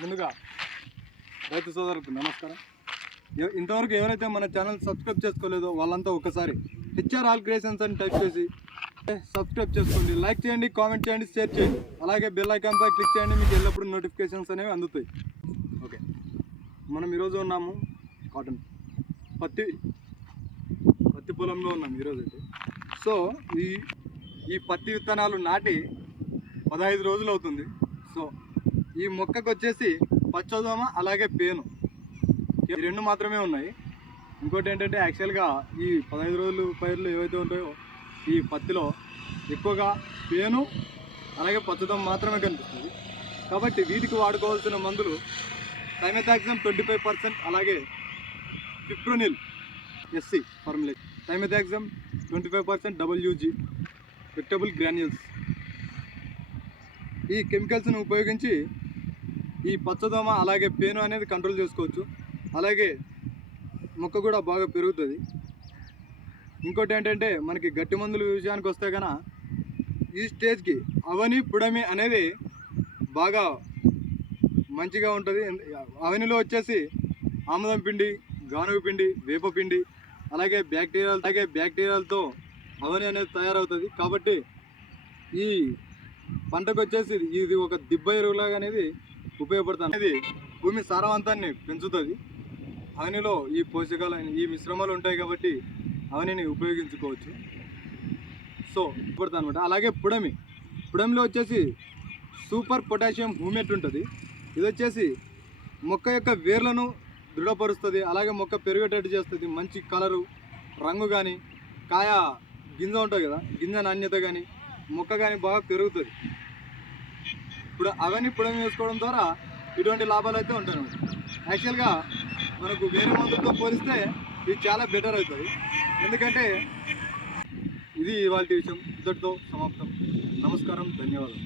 ముందుగా రైతు సోదరులకు నమస్కారం. ఇంతవరకు ఎవరైతే మన ఛానల్ సబ్స్క్రైబ్ చేసుకోలేదో వాళ్ళంతా ఒకసారి హెచ్ఆర్ ఆల్ క్రియేషన్స్ అని టైప్ చేసి సబ్స్క్రైబ్ చేసుకోండి, లైక్ చేయండి, కామెంట్ చేయండి, షేర్ చేయండి. అలాగే బెల్ ఐకాన్పై క్లిక్ చేయండి, మీకు ఎల్లప్పుడూ నోటిఫికేషన్స్ అనేవి అందుతాయి. ఓకే, మనం ఈరోజు ఉన్నాము కాటన్ పత్తి పొలంలో ఉన్నాం ఈరోజు అయితే. సో ఈ పత్తి విత్తనాలు నాటి 15 రోజులు అవుతుంది. సో ఈ మొక్కకు వచ్చేసి పచ్చదోమ అలాగే పేను ఈ రెండు మాత్రమే ఉన్నాయి. ఇంకోటి ఏంటంటే యాక్చువల్గా ఈ 15 రోజులు పైర్లు ఏవైతే ఉంటాయో ఈ పత్తిలో ఎక్కువగా పేను అలాగే పచ్చదోమ మాత్రమే కనిపిస్తుంది. కాబట్టి వీటికి వాడుకోవాల్సిన మందులు థైమెథాక్సమ్ 25%, అలాగే fipronil SC formulate, thiamethoxam 25%, WG vegetable granules. ఈ కెమికల్స్ని ఉపయోగించి ఈ పచ్చదోమ అలాగే పేను అనేది కంట్రోల్ చేసుకోవచ్చు. అలాగే మొక్క కూడా బాగా పెరుగుతుంది. ఇంకోటి ఏంటంటే మనకి గట్టి మందుల విషయానికి వస్తే కనుక ఈ స్టేజ్కి అవని పుడమి అనేది బాగా మంచిగా ఉంటుంది. అవనిలో వచ్చేసి ఆముదం పిండి, గానుగ పిండి, వేప పిండి అలాగే బ్యాక్టీరియాలతో అవని అనేది తయారవుతుంది. కాబట్టి ఈ పంటకు వచ్చేసి ఇది ఒక దిబ్బ ఎరువులాగా అనేది ఉపయోగపడుతుంది. అనేది భూమి సారవంతాన్ని పెంచుతుంది. అవనిలో ఈ పోషకాలు ఈ మిశ్రమాలు ఉంటాయి కాబట్టి అవనిని ఉపయోగించుకోవచ్చు. సో పడుతుంది అనమాట. అలాగే పుడమిలో వచ్చేసి సూపర్ పొటాషియం హ్యూమేట్ ఉంటుంది. ఇది వచ్చేసి మొక్క యొక్క వేర్లను దృఢపరుస్తుంది, అలాగే మొక్క పెరిగేటట్టు చేస్తుంది. మంచి కలరు, రంగు కానీ, కాయ గింజ ఉంటుంది కదా, గింజ నాణ్యత కానీ, మొక్క కానీ బాగా పెరుగుతుంది. ఇప్పుడు అవన్నీ పుడమి వేసుకోవడం ద్వారా ఇటువంటి లాభాలు అయితే ఉంటాయి. యాక్చువల్గా మనకు వేరే మందులతో పోలిస్తే ఇది చాలా బెటర్ అవుతుంది. ఎందుకంటే ఇది ఇవాళ విషయం. ఇంతటితో సమాప్తం. నమస్కారం, ధన్యవాదాలు.